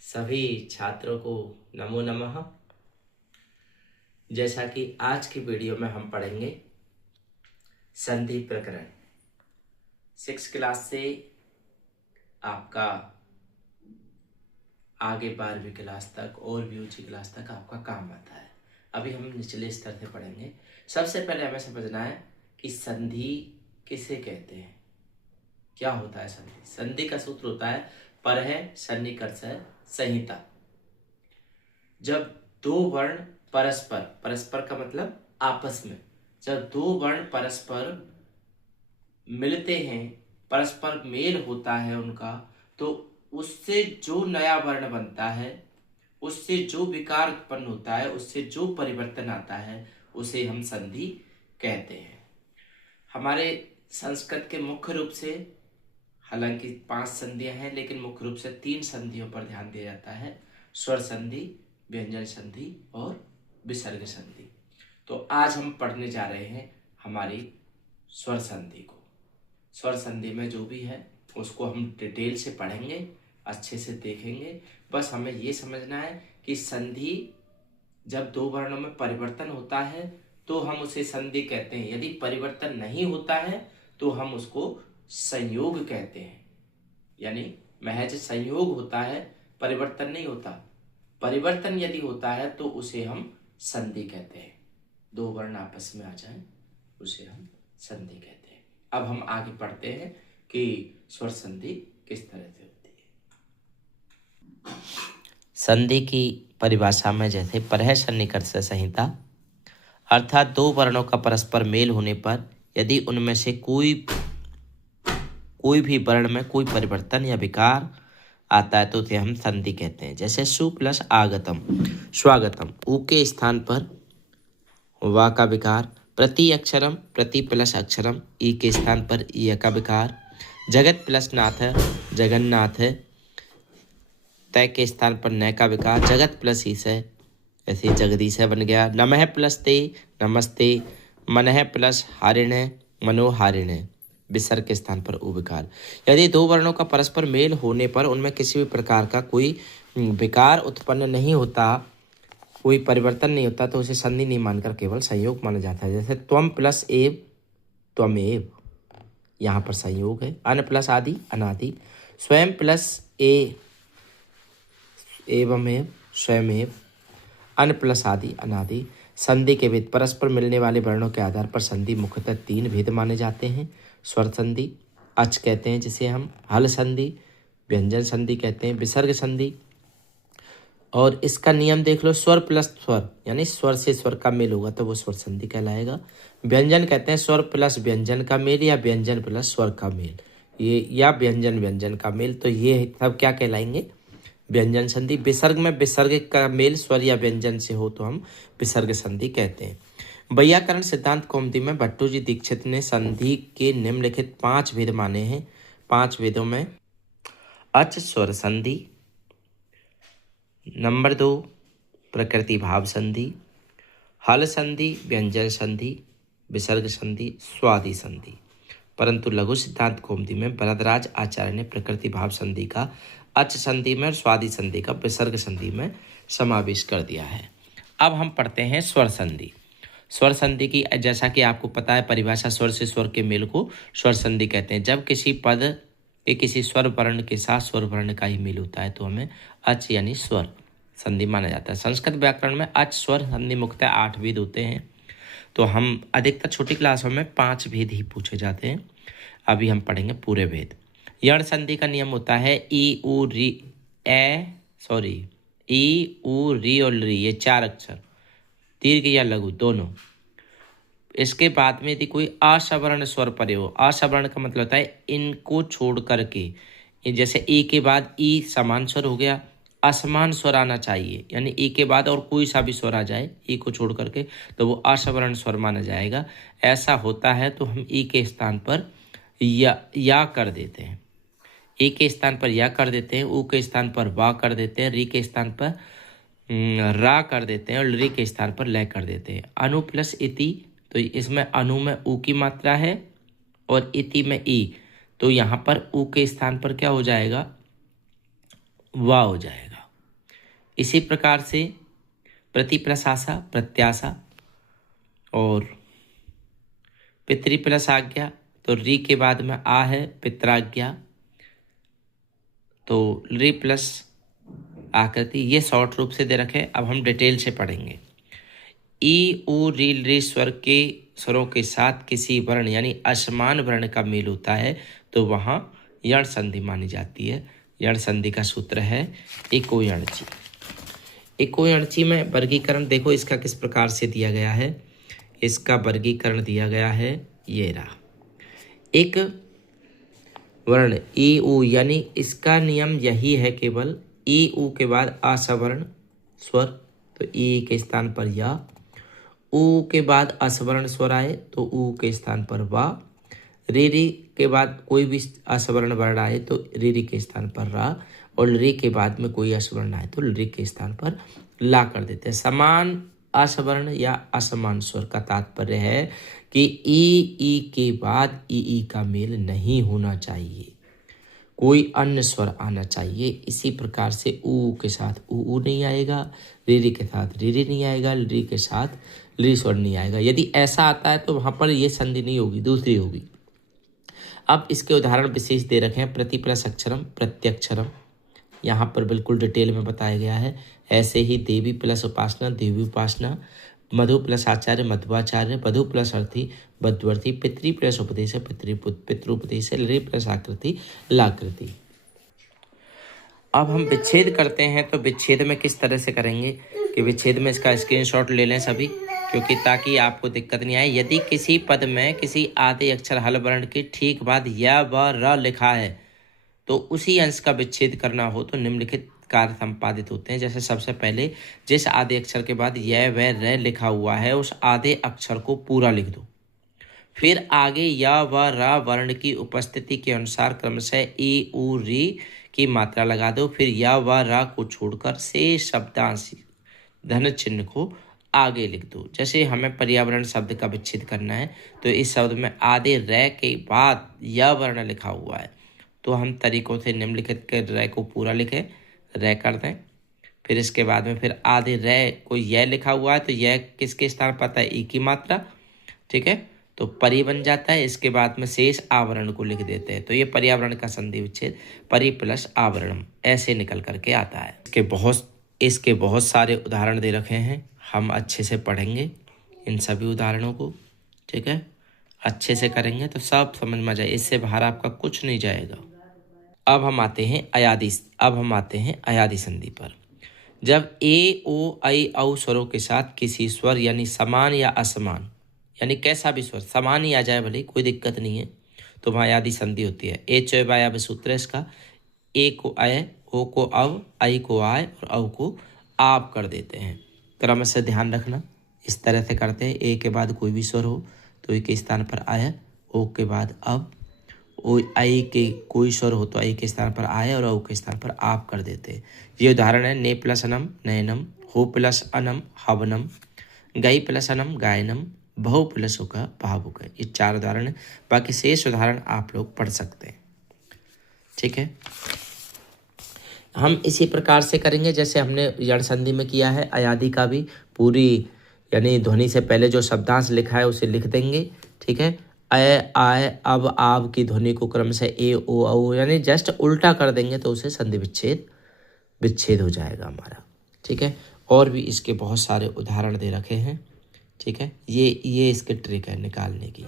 सभी छात्रों को नमो नमः। जैसा कि आज की वीडियो में हम पढ़ेंगे संधि प्रकरण। 6 क्लास से आपका आगे 12वीं क्लास तक और भी ऊंची क्लास तक आपका काम आता है। अभी हम निचले स्तर से पढ़ेंगे। सबसे पहले हमें समझना है कि संधि किसे कहते हैं, क्या होता है संधि। संधि का सूत्र होता है परः सन्निकर्ष संहिता। जब दो वर्ण परस्पर, परस्पर का मतलब आपस में, जब दो वर्ण परस्पर मिलते हैं, परस्पर मेल होता है उनका, तो उससे जो नया वर्ण बनता है, उससे जो विकार उत्पन्न होता है, उससे जो परिवर्तन आता है, उसे हम संधि कहते हैं। हमारे संस्कृत के मुख्य रूप से, हालांकि 5 संधियां हैं, लेकिन मुख्य रूप से 3 संधियों पर ध्यान दिया जाता है: स्वर संधि, व्यंजन संधि और विसर्ग संधि। तो आज हम पढ़ने जा रहे हैं हमारी स्वर संधि को। स्वर संधि में जो भी है उसको हम डिटेल से पढ़ेंगे, अच्छे से देखेंगे। बस हमें ये समझना है कि संधि जब दो वर्णों में परिवर्तन होता है तो हम उसे संधि कहते हैं। यदि परिवर्तन नहीं होता है तो हम उसको संयोग कहते हैं। यानी महज संयोग होता है, परिवर्तन नहीं होता। परिवर्तन यदि होता है तो उसे हम संधि कहते हैं। दो वर्ण आपस में आ जाएं, उसे हम संधि कहते हैं। अब हम आगे पढ़ते हैं कि स्वर संधि किस तरह से होती है। संधि की परिभाषा में जैसे परः सन्निकर्ष संहिता, अर्थात दो वर्णों का परस्पर मेल होने पर यदि उनमें से कोई भी वर्ण में कोई परिवर्तन या विकार आता है तो उसे हम संधि कहते हैं। जैसे सु प्लस आगतम, स्वागतम, उ के स्थान पर वा का विकार, प्रति अक्षरम, प्रति प्लस अक्षरम, ई के स्थान पर य का विकार, जगत प्लस नाथ, जगन्नाथ, तय के स्थान पर न का विकार, जगत प्लस ईस, ऐसे जगदीश बन गया। नमः प्लस ते, नमस्ते, मनः प्लस हारिण, मनोहारिण, विसर्ग के स्थान पर उ विकार। यदि दो वर्णों का परस्पर मेल होने पर उनमें किसी भी प्रकार का कोई विकार उत्पन्न नहीं होता, कोई परिवर्तन नहीं होता, तो उसे संधि नहीं मानकर केवल संयोग माना जाता है। जैसे त्वम प्लस एव, त्वमेव, यहाँ पर संयोग है। अन प्लस आदि, अनादि, स्वयं प्लस ए, एवमेव, स्वयमेव, अन प्लस आदि, अनादि। संधि के भेद, परस्पर मिलने वाले वर्णों के आधार पर संधि मुख्यतः 3 भेद माने जाते हैं। स्वर संधि, अच कहते हैं जिसे हम, हल संधि, व्यंजन संधि कहते हैं, विसर्ग संधि। और इसका नियम देख लो, स्वर प्लस स्वर, यानी स्वर से स्वर का मेल होगा तो वो स्वर संधि कहलाएगा। व्यंजन कहते हैं स्वर प्लस व्यंजन का मेल या व्यंजन प्लस स्वर का मेल, ये या व्यंजन व्यंजन का मेल, तो ये सब क्या कहलाएंगे, व्यंजन संधि। विसर्ग में विसर्ग का मेल स्वर या व्यंजन से हो तो हम विसर्ग संधि कहते हैं। वैयाकरण सिद्धांत कौमुदी में भट्टू जी दीक्षित ने संधि के निम्नलिखित 5 भेद माने हैं। 5 भेदों में अच स्वर संधि, नंबर 2 प्रकृति भाव संधि, हल संधि, व्यंजन संधि, विसर्ग संधि, स्वादि संधि। परंतु लघु सिद्धांत कौमुदी में वरदराज आचार्य ने प्रकृति भाव संधि का अच संधि में और स्वादि संधि का विसर्ग संधि में समावेश कर दिया है। अब हम पढ़ते हैं स्वर संधि। स्वर संधि की, जैसा कि आपको पता है परिभाषा, स्वर से स्वर के मेल को स्वर संधि कहते हैं। जब किसी पद के किसी स्वर वर्ण के साथ स्वर वर्ण का ही मेल होता है तो हमें अच यानी स्वर संधि माना जाता है। संस्कृत व्याकरण में अच स्वर संधि मुख्यतः 8 भेद होते हैं, तो हम अधिकतर छोटी क्लासों में 5 भेद ही पूछे जाते हैं। अभी हम पढ़ेंगे पूरे भेद। यण संधि का नियम होता है ई उ री ई उ री और री, ये 4 अक्षर, दीर्घ या लघु दोनों। इसके बाद में यदि कोई असवर्ण स्वर परे हो, असवर्ण का मतलब होता है इनको छोड़ करके, जैसे ई के बाद ई समान स्वर हो गया, असमान स्वर आना चाहिए, यानी ई के बाद और कोई सा भी स्वर आ जाए ई को छोड़ करके तो वो असवर्ण स्वर माना जाएगा। ऐसा होता है तो हम ई के स्थान पर या कर देते हैं, ए के स्थान पर या कर देते हैं, ऊ के स्थान पर वा कर देते हैं, री के स्थान पर रा कर देते हैं और री के स्थान पर लय कर देते हैं। अनु प्लस इति, तो इसमें अनु में ऊ की मात्रा है और इति में ई, तो यहाँ पर ऊ के स्थान पर क्या हो जाएगा, वा हो जाएगा। इसी प्रकार से प्रति प्लस आशा प्रत्याशा, और पितृ प्लस आज्ञा, तो री के बाद में आ है पित्राज्ञा, तो री प्लस आकृति। ये शॉर्ट रूप से दे रखे। अब हम डिटेल से पढ़ेंगे। ई उ री री स्वर के स्वरों के साथ किसी वर्ण यानी असमान वर्ण का मेल होता है तो वहाँ यण संधि मानी जाती है। यण संधि का सूत्र है इको यणची। इको यणची में वर्गीकरण देखो इसका किस प्रकार से दिया गया है। इसका वर्गीकरण दिया गया है ये रहा। एक वर्ण ई उ यानी इसका नियम यही है, केवल ई उ के बाद असवर्ण स्वर, तो ई के स्थान पर या, उ के बाद असवर्ण स्वर आए तो उ के स्थान पर वा, री के बाद कोई भी असवर्ण वर्ण आए तो री के स्थान पर रा, और री के बाद में कोई असवर्ण आए तो री के स्थान पर ला कर देते हैं। समान असवर्ण या असमान स्वर का तात्पर्य है कि ई के बाद ई का मेल नहीं होना चाहिए, कोई अन्य स्वर आना चाहिए। इसी प्रकार से ऊ के साथ ऊ नहीं आएगा, री के साथ री नहीं आएगा, री के साथ री स्वर नहीं आएगा। यदि ऐसा आता है तो वहाँ पर ये संधि नहीं होगी, दूसरी होगी। अब इसके उदाहरण विशेष दे रखे हैं। प्रति प्लस अक्षरम प्रत्यक्षरम, यहाँ पर बिल्कुल डिटेल में बताया गया है। ऐसे ही देवी प्लस उपासना देवी उपासना, मधु प्लस आचार्य मध्वाचार्य, वधु प्लस अर्थी वध्वर्थी, पितृ प्लस उपदेश पितृपदेश, रे प्लस आकृति लाकृति। अब हम विच्छेद करते हैं तो विच्छेद में किस तरह से करेंगे कि विच्छेद में इसका स्क्रीनशॉट ले लें सभी, क्योंकि ताकि आपको दिक्कत नहीं आए। यदि किसी पद में किसी आधे अक्षर हल वर्ण के ठीक बाद या व र लिखा है तो उसी अंश का विच्छेद करना हो तो निम्नलिखित कार्य संपादित होते हैं। जैसे सबसे पहले जिस आधे अक्षर के बाद य व र लिखा हुआ है उस आधे अक्षर को पूरा लिख दो। फिर आगे या व र वर्ण की उपस्थिति के अनुसार क्रमशः ई उ री की मात्रा लगा दो। फिर या व र को छोड़कर शेष शब्दांश धन चिन्ह को आगे लिख दो। जैसे हमें पर्यावरण शब्द का विच्छेद करना है तो इस शब्द में आधे रै के बाद य वर्ण लिखा हुआ है तो हम तरीकों से निम्नलिखित के रै को पूरा लिखें, रै कर दें। फिर इसके बाद में फिर आधे रै को यह लिखा हुआ है तो यह किसके स्थान पर आता है, ई की मात्रा, ठीक है, तो परि बन जाता है। इसके बाद में शेष आवरण को लिख देते हैं। तो ये पर्यावरण का संधि विच्छेद परि प्लस आवरणम ऐसे निकल करके आता है। इसके बहुत सारे उदाहरण दे रखे हैं, हम अच्छे से पढ़ेंगे इन सभी उदाहरणों को, ठीक है, अच्छे से करेंगे तो सब समझ में आ जाए, इससे बाहर आपका कुछ नहीं जाएगा। अब हम आते हैं अयादि संधि पर। जब ए ओ ऐ औ स्वरों के साथ किसी स्वर यानी समान या असमान यानी कैसा भी स्वर समान ही आ जाए भले कोई दिक्कत नहीं है तो वहाँ अयादि संधि होती है। ए चय बाया सूत्र है इसका। ए को अय, ओ को अव, आई को आय और अव को आप कर देते हैं। क्रम से ध्यान रखना, इस तरह से करते हैं। ए के बाद कोई भी स्वर हो तो ए के स्थान पर आय, ओ के बाद अब, ओ आई के कोई स्वर हो तो आई के स्थान पर आय और औ के स्थान पर आप कर देते हैं। ये उदाहरण है ने प्लस अनम नयनम, हो प्लस अनम हवनम, गई प्लस अनम गायनम, बहु प्लस होगा भावुक। ये 4 उदाहरण है, बाकी शेष उदाहरण आप लोग पढ़ सकते हैं, ठीक है। हम इसी प्रकार से करेंगे जैसे हमने यण संधि में किया है। अयादि का भी पूरी यानी ध्वनि से पहले जो शब्दांश लिखा है उसे लिख देंगे, ठीक है। अय आय अब आव की ध्वनि को क्रम से ए ओ औ यानी जस्ट उल्टा कर देंगे तो उसे संधि विच्छेद हो जाएगा हमारा, ठीक है। और भी इसके बहुत सारे उदाहरण दे रखे हैं, ठीक है। ये इसके ट्रिक है निकालने की।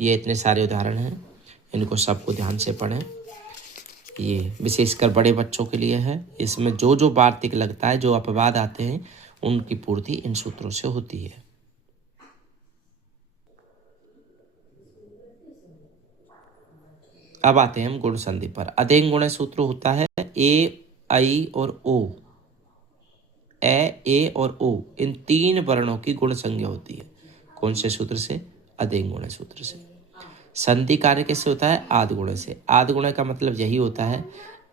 ये इतने सारे उदाहरण हैं, इनको सबको ध्यान से पढ़ें। ये विशेषकर बड़े बच्चों के लिए है। इसमें जो जो वार्तिक लगता है, जो अपवाद आते हैं, उनकी पूर्ति इन सूत्रों से होती है। अब आते हैं हम गुण संधि पर। अधेन गुण सूत्र होता है ए आई और ओ, ए और ओ, इन 3 वर्णों की गुण संज्ञा होती है। कौन से सूत्र से? अधेन गुण सूत्र से। संधि कार्य कैसे होता है? आद गुण से। आद गुण का मतलब यही होता है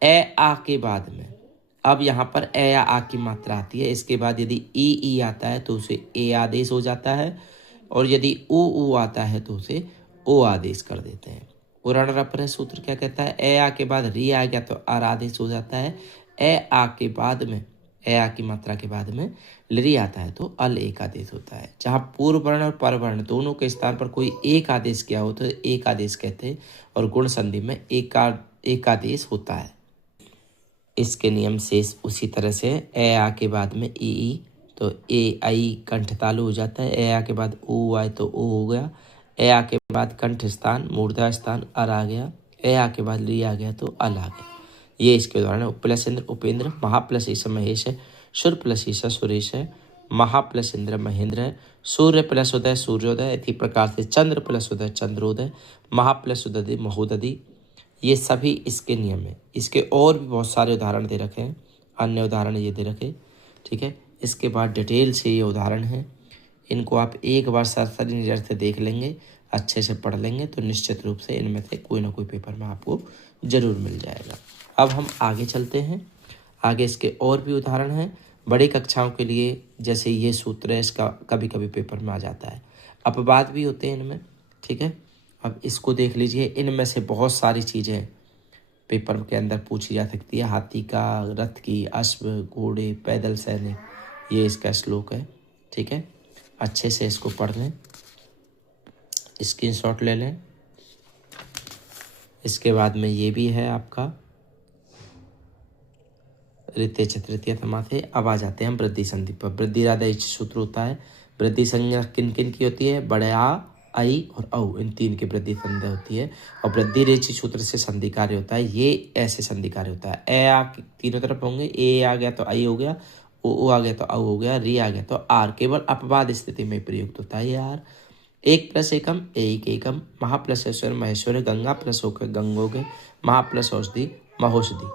ए आ के बाद में, अब यहाँ पर ए या आ की मात्रा आती है, इसके बाद यदि ई आता है तो उसे ए आदेश हो जाता है, और यदि ऊ आता है तो उसे ओ आदेश कर देते हैं। उरण रपर सूत्र क्या कहता है? ए आ के बाद री आ गया तो आर आदेश हो जाता है। ए आ के बाद में ए आ की मात्रा के बाद में लरी आता है तो अल एक आदेश होता है। जहाँ पूर्व वर्ण और पर वर्ण दोनों के स्थान पर कोई एक आदेश किया हो तो एक आदेश कहते हैं, और गुण संधि में एक आदेश होता है। इसके नियम शेष उसी तरह से ए आ के बाद में ई तो ए आई कंठ तालु हो जाता है। ए आ के बाद ओ आए तो ओ हो गया। ए आ के बाद कंठ स्थान मूर्धा स्थान अर आ गया। ए आ के बाद ली आ गया तो अल आ गया। ये इसके उदाहरण है। प्लस इंद्र उपेंद्र, महा प्लस ईसा महेश है, सुर प्लस ईसा सुरेश है, महा प्लस इंद्र महेंद्र है, सूर्य प्लस उदय सूर्योदय। इसी प्रकार से चंद्र प्लस उदय चंद्रोदय, महा प्लस उदय महोदधि। ये सभी इसके नियम है। इसके और भी बहुत सारे उदाहरण दे रखे हैं, अन्य उदाहरण ये दे रखे, ठीक है। इसके बाद डिटेल से ये उदाहरण है, इनको आप एक बार सरसरी नज़र से देख लेंगे, अच्छे से पढ़ लेंगे तो निश्चित रूप से इनमें से कोई ना कोई पेपर में आपको जरूर मिल जाएगा। अब हम आगे चलते हैं। आगे इसके और भी उदाहरण हैं बड़ी कक्षाओं के लिए, जैसे ये सूत्र है, इसका कभी कभी पेपर में आ जाता है। अपवाद भी होते हैं इनमें, ठीक है। अब इसको देख लीजिए, इनमें से बहुत सारी चीज़ें पेपर के अंदर पूछी जा सकती है। हाथी का, रथ की, अश्व, घोड़े, पैदल सैनिक, ये इसका श्लोक है, ठीक है। अच्छे से इसको पढ़ लें, स्क्रीनशॉट ले लें। इसके बाद में ये भी है आपका तृतीय तृतीय समास है। अब आ जाते हैं हम वृद्धि संधि पर। वृद्धि राधा सूत्र होता है। वृद्धि संज्ञा किन किन की होती है? बड़े आ, आई और औ, इन तीन की वृद्धि संधि होती है। और वृद्धि रेची सूत्र से संधि कार्य होता है। ये ऐसे संधि कार्य होता है, ए आ तीनों तरफ होंगे, ए आ गया तो आई हो गया, ओ आ गया तो औ हो गया, री आ गया तो आर। केवल अपवाद स्थिति में प्रयुक्त होता है ये आर। एक प्लस एकम एक एकम, महा प्लस ऐश्वर्य महेश्वर्य, गंगा प्लस होकर गंगोगे, महा प्लस औषधि महोषधि।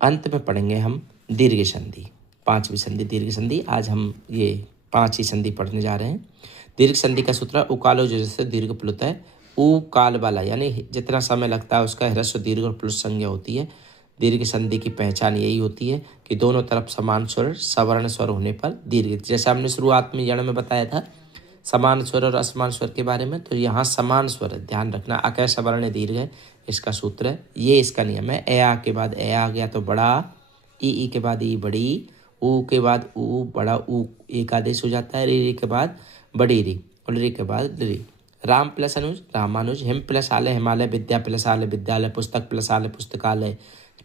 अंत में पढ़ेंगे हम दीर्घ संधि, पांचवी संधि दीर्घ संधि। आज हम ये 5 ही संधि पढ़ने जा रहे हैं। दीर्घ संधि का सूत्र उकालो जो जैसे दीर्घ प्लुत है, उ काल वाला, यानी जितना समय लगता है उसका ह्रस्व दीर्घ और प्लुत संज्ञा होती है। दीर्घ संधि की पहचान यही होती है कि दोनों तरफ समान स्वर सवर्ण स्वर होने पर दीर्घ, जैसे हमने शुरुआत में जड़ में बताया था समान स्वर और असमान स्वर के बारे में, तो यहाँ समान स्वर, ध्यान रखना, अकय सवर्ण दीर्घ है, इसका सूत्र है, ये इसका नियम है। ए आ के बाद ए आ गया तो बड़ा, ई के बाद ई बड़ी, ऊ के बाद ऊ बड़ा ऊ एक आदेश हो जाता है, री के बाद बड़ी री और री के बाद री। राम प्लस अनुज रामानुज, हिम प्लस आलय हिमालय, विद्या प्लस आलय विद्यालय, पुस्तक प्लस आलय पुस्तकालय,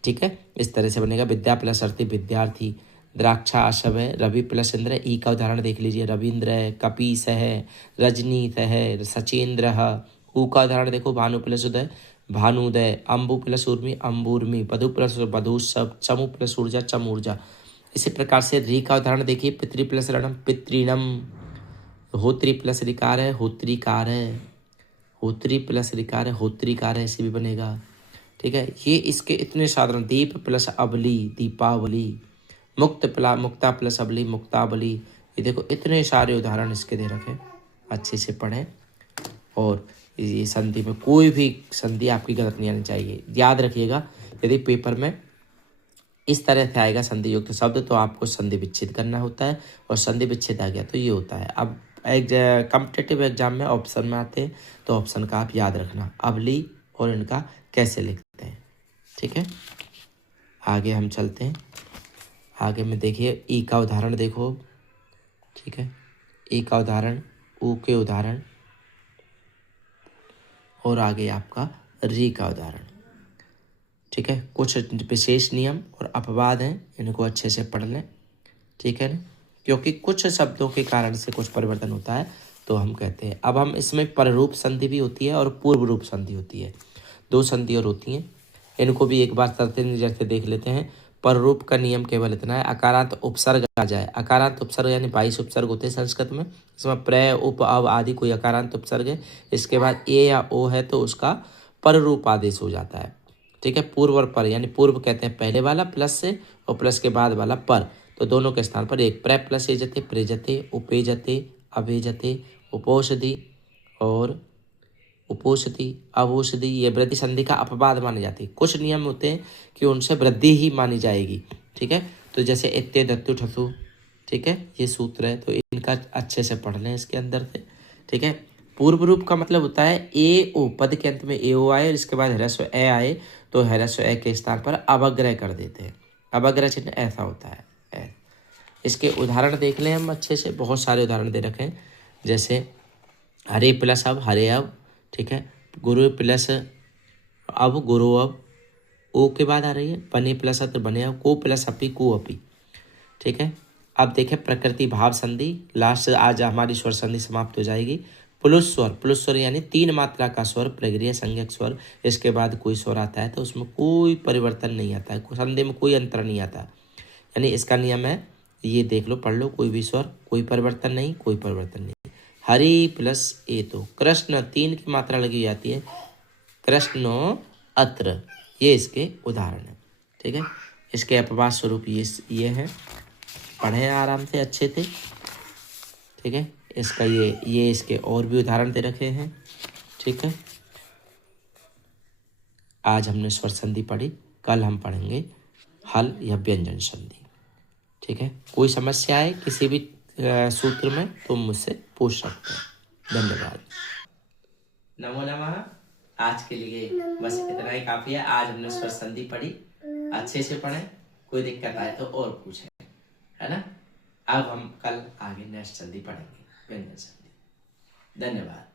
ठीक है। इस तरह से बनेगा। विद्या प्लस अर्थी विद्यार्थी, द्राक्षा अशव है, रवि प्लस इंद्र, ई का उदाहरण देख लीजिए, रविंद्र है, कपीस है, रजनीत है, सचेंद्र है। ऊ का उदाहरण देखो, भानु प्लस उदय भानुदय, अम्बु प्लस उर्मी अम्बुर्मी, बधु प्लस बधुसव, चमु प्लस ऊर्जा चमूर्जा। इसी प्रकार से री का उदाहरण देखिए, पितृ प्लस रणम पितृणम, होत्री प्लस रिकार है होत्रिकार है, होत्री प्लस रिकार है होत्रिकार है, ऐसे भी बनेगा, ठीक है। ये इसके इतने साधारण, दीप प्लस अबली दीपावली, मुक्ता प्लस अबली मुक्ताबली। ये देखो इतने सारे उदाहरण इसके दे रखे, अच्छे से पढ़ें। और ये संधि में कोई भी संधि आपकी गलत नहीं आनी चाहिए। याद रखिएगा, यदि पेपर में इस तरह से आएगा संधि युक्त शब्द तो आपको संधि विच्छेद करना होता है, और संधि विच्छेद आ गया तो ये होता है। अब एक कॉम्पिटिटिव एग्जाम में ऑप्शन में आते हैं तो ऑप्शन का आप याद रखना, अबली और इनका कैसे लिखते हैं, ठीक है। आगे हम चलते हैं। आगे में देखिए, ई का उदाहरण देखो, ठीक है। ई का उदाहरण, ऊ के उदाहरण, और आगे आपका री का उदाहरण, ठीक है। कुछ विशेष नियम और अपवाद हैं, इनको अच्छे से पढ़ लें, ठीक है ना, क्योंकि कुछ शब्दों के कारण से कुछ परिवर्तन होता है तो हम कहते हैं। अब हम इसमें पररूप संधि भी होती है और पूर्व रूप संधि होती है, 2 संधि और होती हैं। इनको भी एक बार तरते नजर से देख लेते हैं। पररूप का नियम केवल इतना है, अकारांत उपसर्ग आ जाए, अकारांत उपसर्ग यानी 22 उपसर्ग होते हैं संस्कृत में, इसमें प्र उप अव आदि कोई अकारांत उपसर्ग है, इसके बाद ए या ओ है तो उसका पररूप आदेश हो जाता है, ठीक है। पूर्व और पर, यानी पूर्व कहते हैं पहले वाला प्लस से, और प्लस के बाद वाला पर, तो दोनों के स्थान पर एक प्र प्लस एजते प्रेजते उपेजते अभेजते उपोषधि और उपोषधि अवोषधि, ये वृद्धि संधि का अपवाद मानी जाती है। कुछ नियम होते हैं कि उनसे वृद्धि ही मानी जाएगी, ठीक है। तो जैसे इत्ते दत्तु ठसु, ठीक है, ये सूत्र है तो इनका अच्छे से पढ़ लें इसके अंदर से, ठीक है। पूर्व रूप का मतलब होता है ए ओ, पद के अंत में ए ओ आए और इसके बाद ह्रस्व ए आए तो ह्रस्व ए के स्थान पर अवग्रह कर देते हैं। अवग्रह चिन्ह ऐसा होता है। इसके उदाहरण देख लें हम अच्छे से, बहुत सारे उदाहरण दे रखे हैं। जैसे हरे प्लस अब हरे अब, ठीक है, गुरु प्लस अब गुरु अब, ओ के बाद आ रही है बने प्लस अत्र बने अब, को प्लस अपी को अपी, ठीक है। अब देखें प्रकृति भाव संधि, लास्ट आज हमारी स्वर संधि समाप्त हो जाएगी। प्लुस स्वर यानी 3 मात्रा का स्वर, प्रगृह्य संज्ञक स्वर, इसके बाद कोई स्वर आता है तो उसमें कोई परिवर्तन नहीं आता है, संधि में कोई अंतर नहीं आता, यानी इसका नियम है, ये देख लो पढ़ लो, कोई भी स्वर कोई परिवर्तन नहीं, कोई परिवर्तन नहीं। हरि प्लस ए तो कृष्ण 3 की मात्रा लगी जाती है, कृष्णो अत्र, ये इसके उदाहरण है, ठीक है। इसके अपवाद स्वरूप ये है, पढ़ें आराम से अच्छे से, ठीक है। इसका ये इसके और भी उदाहरण दे रखे हैं, ठीक है। आज हमने स्वर संधि पढ़ी, कल हम पढ़ेंगे हल या व्यंजन संधि, ठीक है। कोई समस्या है किसी भी सूत्र में तो मुझसे पूछ सकते हैं। धन्यवाद। नमो नमः। आज के लिए बस इतना ही काफी है। आज हमने स्वर संधि पढ़ी, अच्छे से पढ़ें, कोई दिक्कत आए तो और पूछें, है ना। अब हम कल आगे नेक्स्ट संधि पढ़ेंगे, व्यंजन संधि। धन्यवाद।